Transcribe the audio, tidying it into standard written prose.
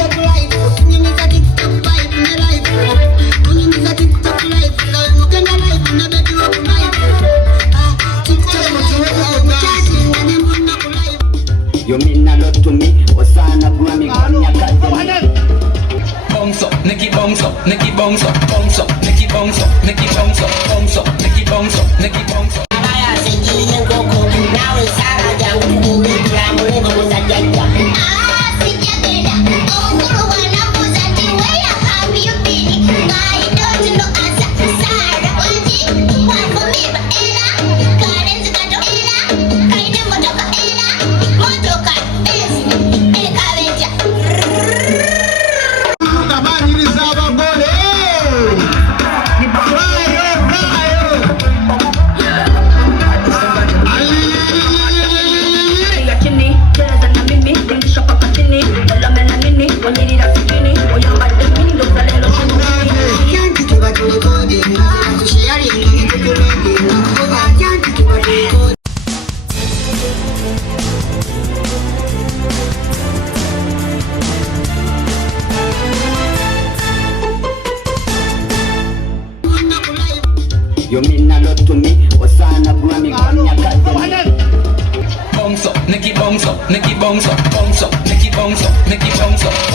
TikTok live, unyumiza TikTok vibe na live, unyumiza TikTok live, na ukenda live na beti wa live, TikTok mchati na nyimbo na live. You mean a lot to me, Osana Grammy Kanya Kazemi. Bounce up, Nikki bounce up, Nikki bounce up, bounce up, Nikki bounce up, Nikki bounce up, bounce up, Nikki bounce up, Nikki bounce up. You mean a lot to me, Osana Grammy Kanya Kazemi. Bounce up, Nikki bounce up, Nikki bounce up, bounce up, Nikki bounce up, Nikki bounce up.